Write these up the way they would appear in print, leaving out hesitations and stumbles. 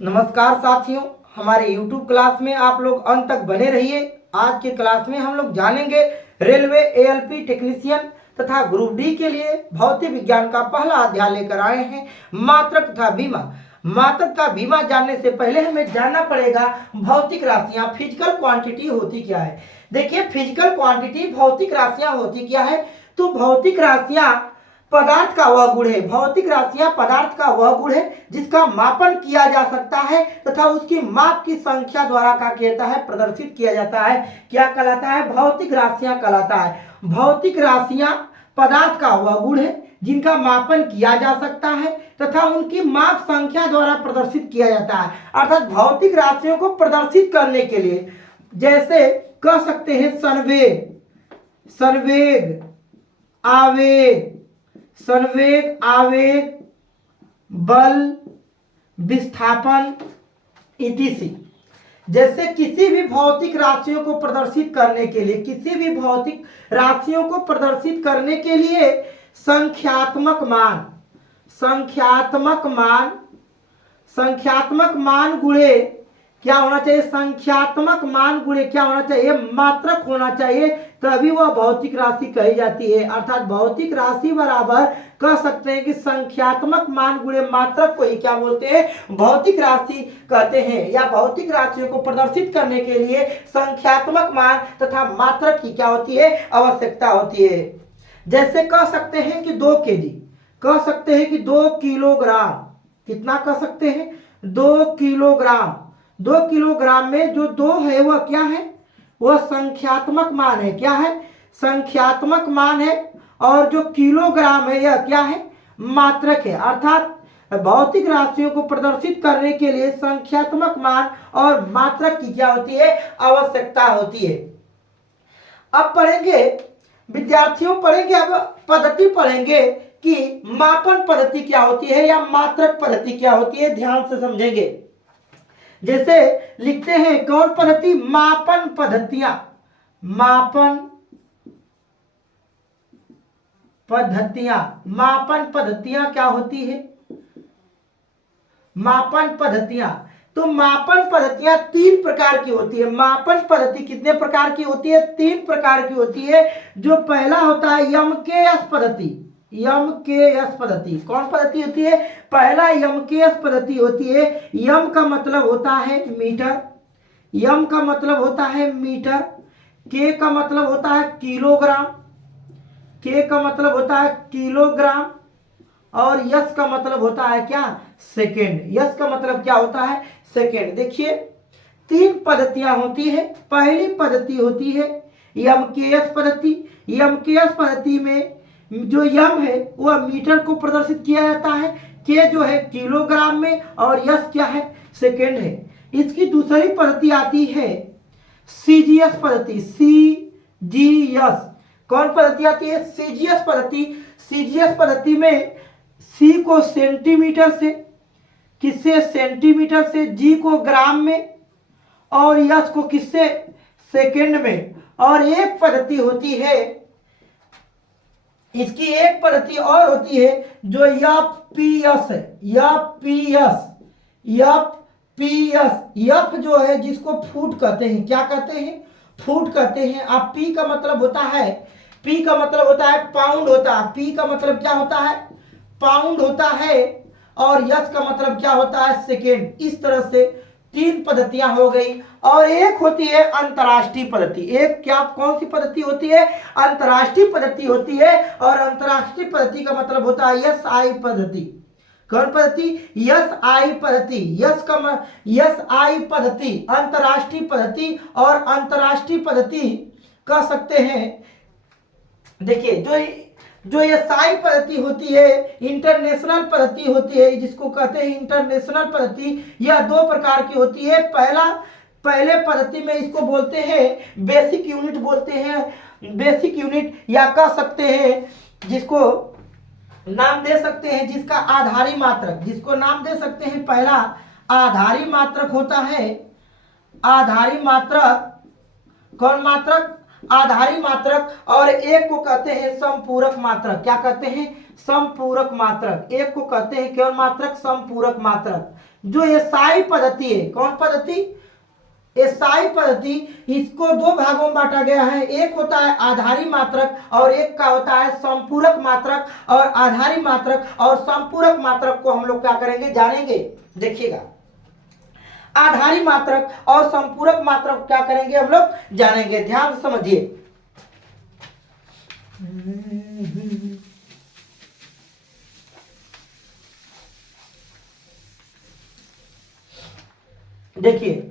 नमस्कार साथियों, हमारे YouTube क्लास में आप लोग अंत तक बने रहिए। आज के क्लास में हम लोग जानेंगे रेलवे ALP टेक्नीशियन तथा ग्रुप डी के लिए भौतिक विज्ञान का पहला अध्याय लेकर आए हैं, मात्रक तथा बीमा। मात्रक तथा बीमा जानने से पहले हमें जानना पड़ेगा भौतिक राशियां, फिजिकल क्वांटिटी होती क्या है। देखिए, फिजिकल क्वांटिटी भौतिक राशियां होती क्या है। तो भौतिक राशियां पदार्थ का वह गुण है। भौतिक राशियां पदार्थ का वह गुण है जिसका मापन किया जा सकता है तथा उसकी माप की संख्या द्वारा क्या कहता है, प्रदर्शित किया जाता है। क्या कहलाता है? भौतिक राशियां कहलाता है। भौतिक राशियां पदार्थ का वह गुण है जिनका मापन किया जा सकता है तथा उनकी माप संख्या द्वारा प्रदर्शित किया जाता है। अर्थात भौतिक राशियों को प्रदर्शित करने के लिए जैसे कह सकते हैं संवेग, संवेग, आवेग, संवेग, आवेग, बल, विस्थापन इत्यादि। जैसे किसी भी भौतिक राशियों को प्रदर्शित करने के लिए, किसी भी भौतिक राशियों को प्रदर्शित करने के लिए संख्यात्मक मान, संख्यात्मक मान, संख्यात्मक मान गुणे क्या होना चाहिए? संख्यात्मक मान गुणे क्या होना चाहिए? मात्रक होना चाहिए, तभी वह भौतिक राशि कही जाती है। अर्थात भौतिक राशि बराबर कह सकते हैं कि संख्यात्मक मान गुणे मात्रक को ही क्या बोलते हैं? भौतिक राशि कहते हैं। या भौतिक राशियों को प्रदर्शित करने के लिए संख्यात्मक मान तथा मात्रक की क्या होती है? आवश्यकता होती है। जैसे कह सकते हैं कि 2 kg, कह सकते हैं कि 2 किलोग्राम। कितना कह सकते हैं? 2 किलोग्राम। 2 किलोग्राम में जो 2 है वह क्या है? वह संख्यात्मक मान है। क्या है? संख्यात्मक मान है। और जो किलोग्राम है यह क्या है? मात्रक है। अर्थात भौतिक राशियों को प्रदर्शित करने के लिए संख्यात्मक मान और मात्रक की क्या होती है? आवश्यकता होती है। अब पढ़ेंगे, विद्यार्थियों पढ़ेंगे, अब पद्धति पढ़ेंगे कि मापन पद्धति क्या होती है या मात्रक पद्धति क्या होती है। ध्यान से समझेंगे। जैसे लिखते हैं कौन पद्धति? मापन पद्धतियां। मापन पद्धतियां, मापन पद्धतियां क्या होती है? मापन पद्धतियां। तो मापन पद्धतियां 3 प्रकार की होती है। मापन पद्धति कितने प्रकार की होती है? 3 प्रकार की होती है। जो पहला होता है यमकेश पद्धति। यमकेश पद्धति कौन पद्धति होती है? पहला यमकेश पद्धति होती है। यम का मतलब होता है मीटर, यम का मतलब होता है मीटर, के का मतलब होता है किलोग्राम, के का मतलब होता है किलोग्राम, और यस का मतलब होता है क्या? सेकेंड। यस का मतलब क्या होता है? सेकेंड। देखिए, 3 पद्धतियां होती है। पहली पद्धति होती है यमकेश पद्धति। यमकेश पद्धति में जो यम है वह मीटर को प्रदर्शित किया जाता है, के जो है किलोग्राम में, और यस क्या है? सेकेंड है। इसकी दूसरी पद्धति आती है सीजीएस पद्धति। सीजीएस कौन पद्धति आती है? सीजीएस पद्धति। सीजीएस पद्धति में सी को सेंटीमीटर से, किससे? सेंटीमीटर से, जी को ग्राम में, और यस को किससे? सेकेंड में। और एक पद्धति होती है, इसकी एक पद्धति और होती है जो एफपीएस है। एफपीएस, एफपीएस, एफ जो है जिसको फुट कहते हैं। क्या कहते हैं? फुट कहते हैं। अब पी का मतलब होता है, पी का मतलब होता है पाउंड होता है। पी का मतलब क्या होता है? पाउंड होता है। और यस का मतलब क्या होता है? सेकेंड। इस तरह से 3 पद्धतियां हो गई। और एक होती है अंतर्राष्ट्रीय पद्धति। एक क्या, कौन सी पद्धति होती है? अंतर्राष्ट्रीय पद्धति होती है। और अंतर्राष्ट्रीय पद्धति का मतलब होता है एसआई पद्धति। कौन पद्धति? एसआई पद्धति। एसआई पद्धति अंतर्राष्ट्रीय पद्धति। और अंतर्राष्ट्रीय पद्धति कह सकते हैं, देखिए, जो एसआई पद्धति होती है, इंटरनेशनल पद्धति होती है, जिसको कहते हैं इंटरनेशनल पद्धति, यह 2 प्रकार की होती है। पहले पद्धति में इसको बोलते हैं बेसिक यूनिट, बोलते हैं बेसिक यूनिट, या कह सकते हैं जिसको नाम दे सकते हैं जिसका आधारी मात्रक, जिसको नाम दे सकते हैं पहला आधारी मात्रक होता है। आधारी मात्रक, कौन मात्रक? आधारी मात्रक। और एक को कहते हैं संपूरक मात्रक। क्या कहते हैं? समपूरक मात्रक। एक को कहते हैं कौन मात्रक? समपूरक मात्रक। जो एसआई पद्धति है, कौन पद्धति? एसआई पद्धति, इसको दो भागों में बांटा गया है। एक होता है आधारी मात्रक और एक का होता है संपूरक मात्रक। और आधारी मात्रक और संपूरक मात्रक को हम लोग क्या करेंगे, जानेंगे। देखिएगा, आधारी मात्रक और संपूरक मात्रक क्या करेंगे हम लोग, जानेंगे। ध्यान से समझिए। देखिए,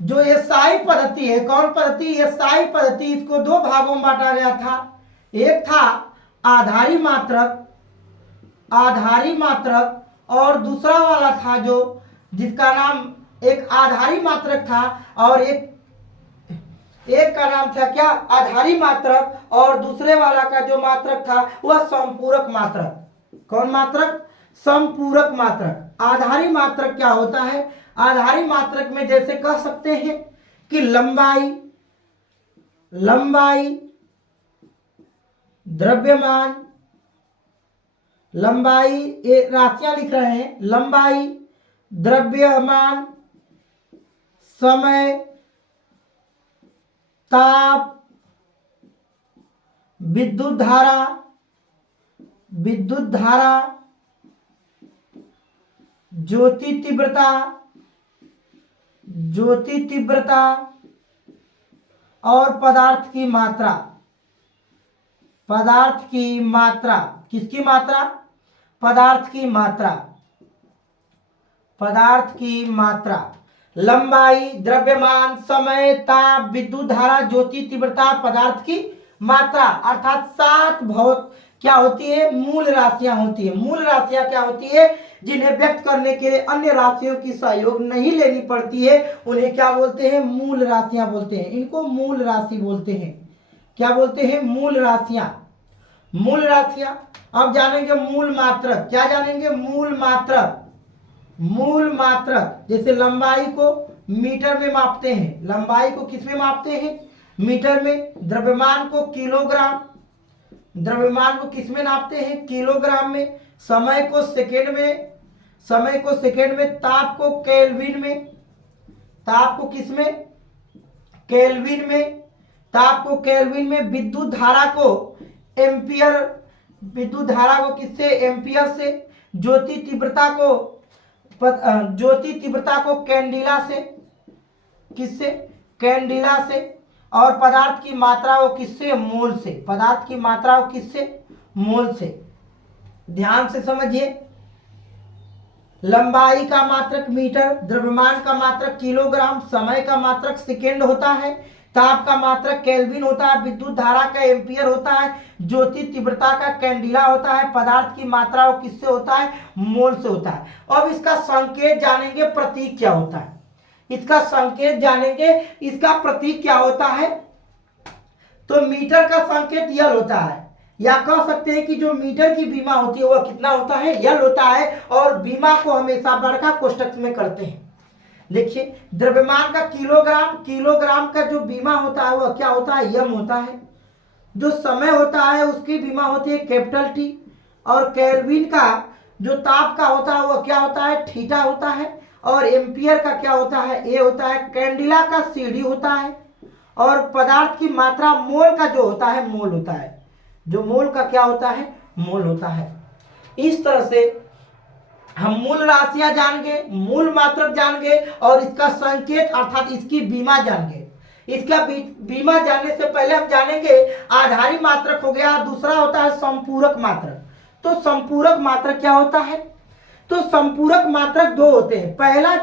जो एसआई पद्धति है, कौन पद्धति? एसआई पद्धति, इसको दो भागों में बांटा गया था। एक था आधारी मात्रक, आधारी मात्रक, और दूसरा वाला था जो जिसका नाम, एक आधारी मात्रक था और एक का नाम था क्या, आधारी मात्रक, और दूसरे वाला का जो मात्रक था वह संपूरक मात्रक। कौन मात्रक? संपूरक मात्रक। आधारी मात्रक क्या होता है? आधारी मात्रक में जैसे कह सकते हैं कि लंबाई, लंबाई, द्रव्यमान, लंबाई, ये राशियां लिख रहे हैं, लंबाई, द्रव्यमान, समय, ताप, विद्युत धारा, विद्युत धारा, ज्योति तीव्रता, ज्योति तीव्रता, और पदार्थ की मात्रा। पदार्थ की मात्रा, किसकी मात्रा? पदार्थ की मात्रा, पदार्थ की मात्रा। लंबाई, द्रव्यमान, समय, ताप, विद्युत धारा, ज्योति तीव्रता, पदार्थ की मात्रा, अर्थात 7 बहुत क्या होती है, मूल राशियां होती है। मूल राशियां क्या होती है? जिन्हें व्यक्त करने के लिए अन्य राशियों की सहयोग नहीं लेनी पड़ती है, उन्हें क्या बोलते हैं? मूल राशियां बोलते हैं। इनको मूल राशि बोलते हैं। क्या बोलते हैं? मूल राशियां। मूल राशियां। अब जानेंगे मूल मात्रक। क्या जानेंगे? मूल मात्रक। मूल मात्रक, जैसे लंबाई को मीटर में मापते हैं, लंबाई को किस में मापते हैं? मीटर में। द्रव्यमान को किलोग्राम, द्रव्यमान को किस में नापते हैं? किलोग्राम में। समय को सेकेंड में, समय को सेकेंड में। ताप को केल्विन में, ताप को किस में? केल्विन में। ताप को केल्विन में। विद्युत धारा को एम्पियर, विद्युत धारा को किससे? एम्पियर से। ज्योति तीव्रता को, ज्योति तीव्रता को कैंडिला से, किससे? कैंडिला से। और पदार्थ की मात्रा को किससे? मोल से। पदार्थ की मात्रा को किससे? मोल से। ध्यान से समझिए। लंबाई का मात्रक मीटर, द्रव्यमान का मात्रक किलोग्राम, समय का मात्रक सेकेंड होता है, ताप का मात्रक केल्विन होता है, विद्युत धारा का एम्पियर होता है, ज्योति तीव्रता का कैंडिला होता है, पदार्थ की मात्रा वो किससे होता है? मोल से होता है। अब इसका संकेत जानेंगे, प्रतीक क्या होता है, इसका संकेत जानेंगे, इसका प्रतीक क्या होता है। तो मीटर का संकेत यल होता है, या कह सकते हैं कि जो मीटर की बीमा होती है वह कितना होता है? यल होता है। और बीमा को हमेशा बड़का कोष्ठक में करते हैं। देखिए, द्रव्यमान का किलोग्राम, किलोग्राम का जो बीमा होता है वह क्या होता है? यम होता है। जो समय होता है उसकी बीमा होती है कैपिटल टी। और केल्विन का जो ताप का होता है वह क्या होता है? थीटा होता है। और एम्पियर का क्या होता है? ए होता है। कैंडिला का सीडी होता है। और पदार्थ की मात्रा मोल का जो होता है, मोल होता है। जो मोल का क्या होता है? मोल होता है। इस तरह से हम मूल राशियां जान गए, मूल मात्रक जान गए, और इसका संकेत अर्थात इसकी बीमा जान गए। इसका बीमा जानने से पहले हम जानेंगे आधारी मात्रक हो गया, दूसरा होता है संपूरक मात्रक। तो संपूरक मात्रक क्या होता है? तो संपूरक मात्रक दो होते हैं। पहला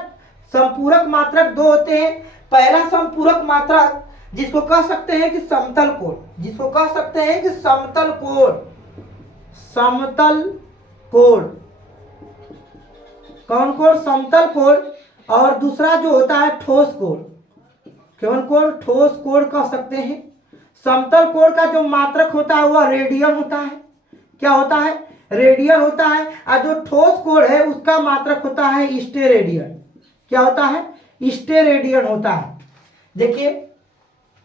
संपूरक मात्रक दो होते हैं। पहला संपूरक मात्रक जिसको कह सकते हैं कि समतल कोण, जिसको कह सकते हैं कि समतल कोण, समतल कोण। कौन कोण? समतल कोण। और दूसरा जो होता है ठोस कोण। कौन कोण? ठोस कोण कह सकते हैं। समतल कोण का जो मात्रक होता है वह रेडियन होता है। क्या होता है? रेडियन होता है। और जो ठोस कोण है उसका मात्रक होता है स्टेरेडियन। क्या होता है? स्टेरेडियन होता है। देखिए,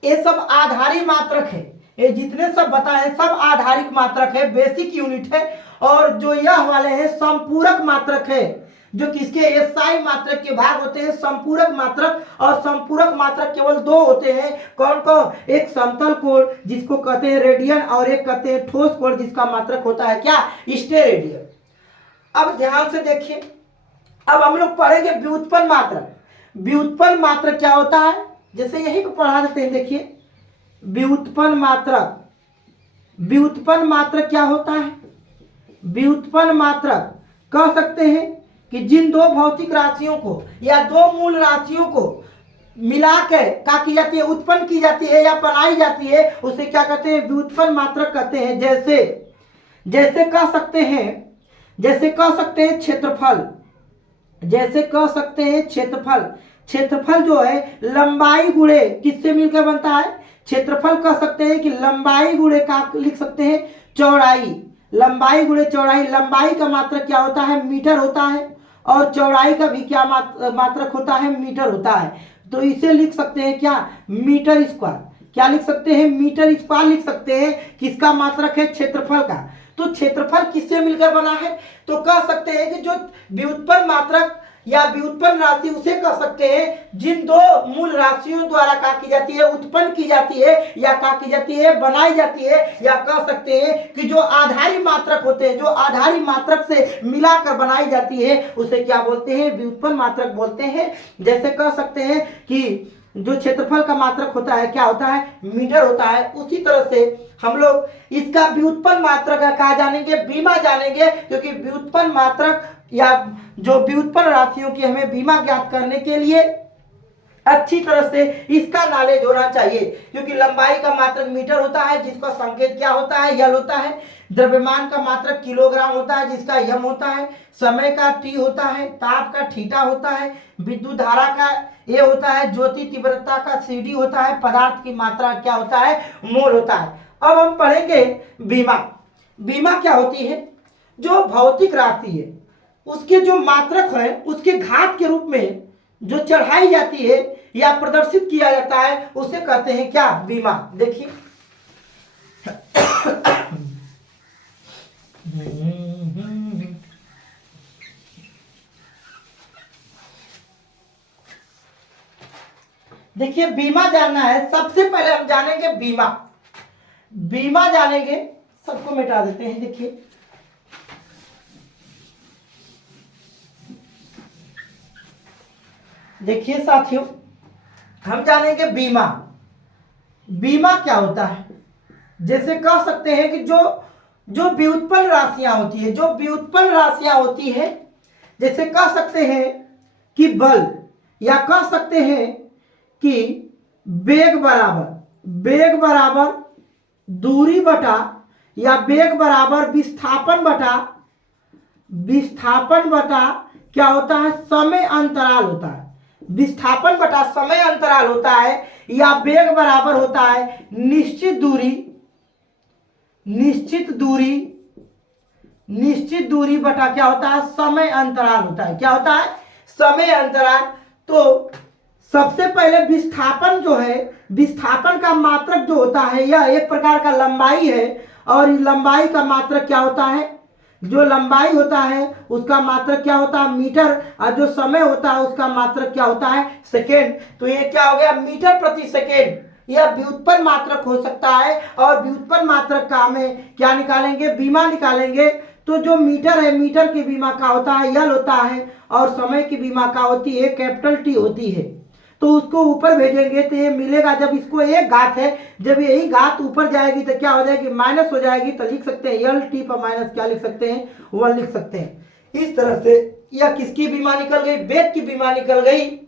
ये सब आधारी मात्रक है, ये जितने सब बताए सब आधारिक मात्रक है, बेसिक यूनिट है। और जो यह वाले हैं संपूरक मात्रक है, जो किसके एसआई मात्रक के भाग होते हैं संपूरक मात्रक। और संपूरक मात्रक केवल दो होते हैं, कौन कौन? एक समतल कोण जिसको कहते हैं रेडियन, और एक कहते हैं ठोस कोण जिसका मात्रक होता है क्या? स्टेरेडियन। अब ध्यान से देखिए, अब हम लोग पढ़ेंगे व्युत्पन्न मात्रक। व्युत्पन्न मात्रक क्या होता है, जैसे यही को पढ़ा देते हैं। देखिए व्युत्पन्न मात्रक, व्युत्पन्न मात्रक क्या होता है? व्युत्पन्न मात्रक कह सकते हैं कि जिन दो भौतिक राशियों को या दो मूल राशियों को मिलाकर क्या की जाती है? उत्पन्न की जाती है या बनाई जाती है, उसे क्या कहते हैं? व्युत्पन्न मात्रक कहते हैं। जैसे कह सकते हैं क्षेत्रफल, जैसे कह सकते हैं क्षेत्रफल जो है लंबाई गुणे किससे मिलकर बनता है? क्षेत्रफल कह सकते हैं कि लंबाई गुणे का लिख सकते हैं चौड़ाई, लंबाई गुणे चौड़ाई। लंबाई का मात्रक क्या होता है? मीटर होता है, और चौड़ाई का भी क्या मात्रक होता है? मीटर होता है। तो इसे लिख सकते हैं क्या? Metre square. क्या लिख सकते हैं? मीटर स्क्वायर लिख सकते हैं। किसका मात्रक है? क्षेत्रफल का। तो क्षेत्रफल किससे मिलकर बना है? तो कह सकते हैं कि जो व्युत्पन्न मात्रक या व्युत्पन्न राशि उसे कह सकते हैं जिन दो मूल राशियों द्वारा क्या की जाती है? उत्पन्न की जाती है या क्या की जाती है? बनाई जाती है। या कह सकते हैं कि जो आधारी मात्रक होते हैं, जो आधारी मात्रक से मिलाकर बनाई जाती है, उसे क्या बोलते हैं? व्युत्पन्न मात्रक बोलते हैं। जैसे कह सकते हैं कि जो क्षेत्रफल का मात्रक होता है क्या होता है? मीटर होता है। उसी तरह से हम लोग इसका व्युत्पन्न मात्रक क्या जानेंगे? बीमा जानेंगे, क्योंकि व्युत्पन्न मात्रक या जो व्युत्पन्न राशियों की हमें बीमा ज्ञात करने के लिए अच्छी तरह से इसका नॉलेज होना चाहिए। क्योंकि लंबाई का मात्रक मीटर होता है, जिसका संकेत क्या होता है? यल होता है। द्रव्यमान का मात्रक किलोग्राम होता है, जिसका यम होता है। समय का टी होता है। ताप का थीटा होता है। विद्युत धारा का ए होता है। ज्योति तीव्रता का सीडी होता है। पदार्थ की मात्रा क्या होता है? मोल होता है। अब हम पढ़ेंगे बीमा। बीमा क्या होती है? जो भौतिक राशि है उसके जो मात्रक है उसके घात के रूप में जो चढ़ाई जाती है या प्रदर्शित किया जाता है, उसे कहते हैं क्या? बीमा। देखिए देखिए बीमा जानना है। सबसे पहले हम जानेंगे बीमा जानेंगे। सबको मिटा देते हैं। देखिए साथियों, हम जानेंगे बीमा क्या होता है। जैसे कह सकते हैं कि जो व्युत्पन्न राशियां होती है, जैसे कह सकते हैं कि बल, या कह सकते हैं कि वेग बराबर दूरी बटा, या वेग बराबर विस्थापन बटा क्या होता है? समय अंतराल होता है। विस्थापन बटा समय अंतराल होता है। या वेग बराबर होता है निश्चित दूरी बटा क्या होता है? समय अंतराल होता है। क्या होता है? समय अंतराल। तो सबसे पहले विस्थापन जो है, विस्थापन का मात्रक जो होता है यह एक प्रकार का लंबाई है। और लंबाई का मात्रक क्या होता है? जो लंबाई होता है उसका मात्रक क्या होता है? मीटर। और जो समय होता है उसका मात्रक क्या होता है? सेकेंड। तो ये क्या हो गया? मीटर प्रति सेकेंड। यह व्युत्पन्न मात्रक हो सकता है। और व्युत्पन्न मात्रक का हमें क्या निकालेंगे? बीमा निकालेंगे। तो जो मीटर है, मीटर की बीमा का होता है यल होता है। और समय की बीमा का होती है कैपिटल टी होती है। तो उसको ऊपर भेजेंगे तो ये मिलेगा, जब इसको एक घात है, जब यही घात ऊपर जाएगी तो क्या हो जाएगी? माइनस हो जाएगी। तो लिख सकते हैं यल टी पर माइनस क्या लिख सकते हैं? 1 लिख सकते हैं। इस तरह से यह किसकी बीमा निकल गई? वेग की बीमा निकल गई।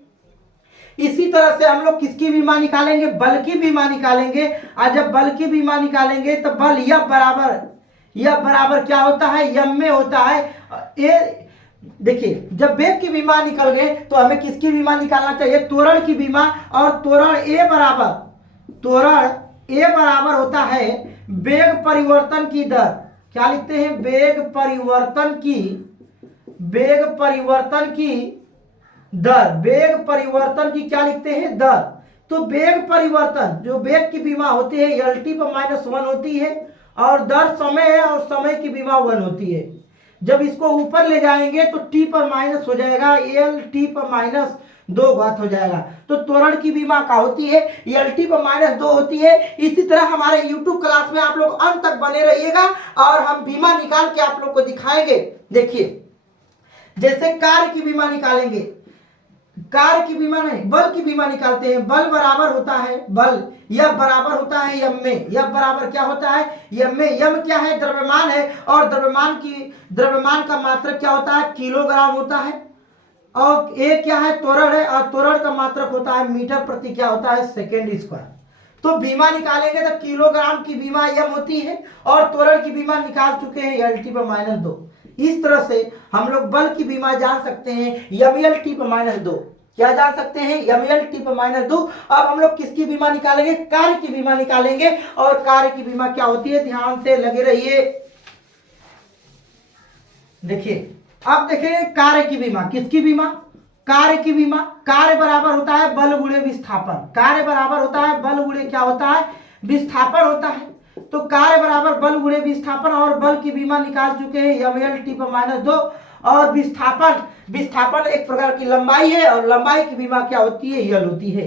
इसी तरह से हम लोग किसकी बीमा निकालेंगे? बल की बीमा निकालेंगे। और जब बल की बीमा निकालेंगे तो बल यह बराबर क्या होता है? यम में होता है। ये देखिए, जब वेग की बीमा निकल गए तो हमें किसकी बीमा निकालना चाहिए? त्वरण की बीमा। और त्वरण ए बराबर होता है वेग परिवर्तन की दर। क्या लिखते हैं? वेग परिवर्तन की दर। वेग परिवर्तन की क्या लिखते हैं? दर। तो वेग परिवर्तन, जो वेग की बीमा होती है एल टी पर -1 होती है, और दर समय है और समय की बीमा 1 होती है। जब इसको ऊपर ले जाएंगे तो टी पर माइनस हो जाएगा, एल टी पर -2 घात हो जाएगा। तो त्वरण की बीमा क्या होती है, एल टी पर -2 होती है। इसी तरह हमारे यूट्यूब क्लास में आप लोग अंत तक बने रहिएगा और हम बीमा निकाल के आप लोग को दिखाएंगे। देखिए, जैसे कार्य की बीमा निकालेंगे, कार्य की बीमा नहीं, बल की बीमा निकालते हैं। बल बराबर होता है, बल यह बराबर होता है यम में, यह बराबर क्या होता है यम में। यम क्या है, द्रव्यमान है, और द्रव्यमान का मात्रक क्या होता है, किलोग्राम होता है। और ए क्या है, त्वरण है, और त्वरण का मात्रक होता है मीटर प्रति क्या होता है, सेकेंड स्क्वायर। तो बीमा निकालेंगे तो किलोग्राम की बीमा यम होती है, और त्वरण की बीमा निकाल चुके हैं एल टी पर -2। इस तरह से हम लोग बल की बीमा जान सकते हैं यम एल टी पर -2। क्या जान सकते हैं, यम एल टी पर -2। अब हम लोग किसकी बीमा निकालेंगे, कार्य की बीमा निकालेंगे। और कार्य की बीमा क्या होती है, ध्यान से लगे रहिए। देखिए, अब देखें कार्य की बीमा, किसकी बीमा, कार्य की बीमा। कार्य बराबर होता है बल गुणे विस्थापन, कार्य बराबर होता है बल गुणे क्या होता है, विस्थापन होता है। तो कार्य बराबर बल गुणे विस्थापन, और बल की बीमा निकाल चुके हैं यम एल टी पर -2। और विस्थापन एक प्रकार की लंबाई है, और लंबाई की बीमा क्या होती है, यल होती है।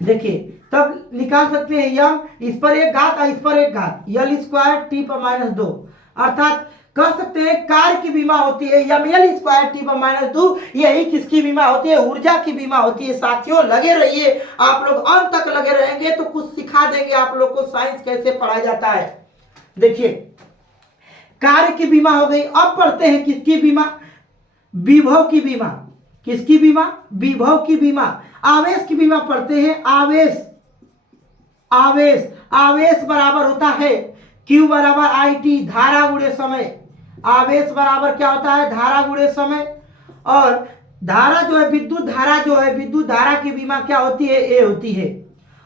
देखिए, तब निकाल सकते हैं यम, इस पर एक घात और इस पर एक घात, यल स्क्वायर टी पर -2। अर्थात कह सकते हैं कार्य की बीमा होती है यम एल स्क्वायर टी पर -2। यही किसकी बीमा होती है, ऊर्जा की बीमा होती है। साथियों लगे रहिए, आप लोग अंत तक लगे रहेंगे तो कुछ सिखा देंगे आप लोग को साइंस कैसे पढ़ा जाता है। देखिए, कार्य की बीमा हो गई। अब पढ़ते हैं किसकी बीमा, विभव की बीमा। किसकी बीमा, विभव की बीमा। आवेश की बीमा पढ़ते हैं, आवेश बराबर होता है Q बराबर आई टी, धारा गुणे समय। आवेश बराबर क्या होता है, धारा गुणे समय। और धारा जो है, विद्युत धारा की बीमा क्या होती है, ए होती है।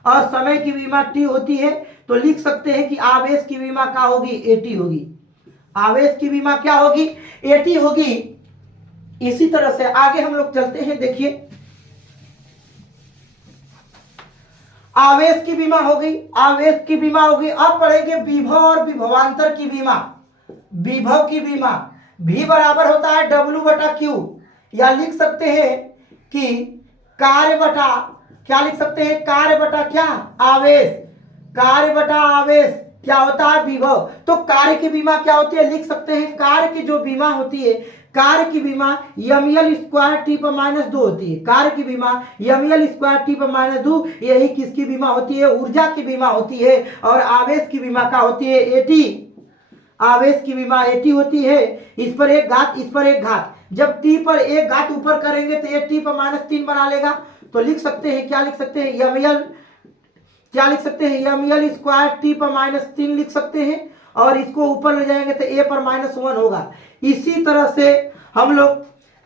और समय की बीमा टी होती है। तो लिख सकते हैं कि आवेश की बीमा क्या होगी, एटी होगी। आवेश की बीमा क्या होगी, एटी होगी। इसी तरह से आगे हम लोग चलते हैं। देखिए, आवेश की बीमा हो गई, आवेश की बीमा हो गई। अब पढ़ेंगे विभव और विभवांतर की बीमा। विभव की बीमा, V बराबर होता है W बटा Q, या लिख सकते हैं कि कार्य बटा, क्या लिख सकते हैं, कार्य बटा क्या, आवेश। कार्य बटा आवेश क्या होता है, विभव। तो कार्य की बीमा क्या होती है, लिख सकते हैं कार्य की जो बीमा होती है, कार्य की बीमा यम एल स्क्वायर टी पर -2 होती है। कार्य की बीमा यम एल स्क्वायर टी पर -2, यही किसकी बीमा होती है, ऊर्जा की बीमा होती है। और आवेश की बीमा क्या होती है, एटी। आवेश की बीमा एटी होती है। इस पर एक घात, इस पर एक घात। जब टी पर एक घात ऊपर करेंगे तो ये टी पर -3 बना लेगा। तो लिख सकते हैं, क्या लिख सकते हैं, यम एल, क्या लिख सकते हैं, यम एल स्क्वायर टी पर -3 लिख सकते हैं। और इसको ऊपर ले जाएंगे तो ए पर -1 होगा। इसी तरह से हम लोग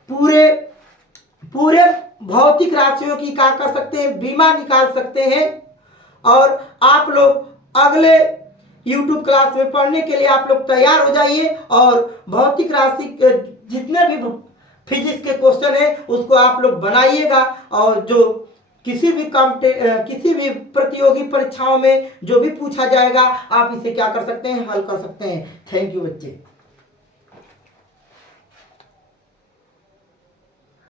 पूरे भौतिक राशियों की क्या कर सकते हैं, बीमा निकाल सकते हैं। और आप लोग अगले YouTube क्लास में पढ़ने के लिए आप लोग तैयार हो जाइए। और भौतिक राशि जितने भी फिजिक्स के क्वेश्चन है उसको आप लोग बनाइएगा। और जो किसी भी प्रतियोगी परीक्षाओं में जो भी पूछा जाएगा आप इसे क्या कर सकते हैं, हल कर सकते हैं। थैंक यू बच्चे।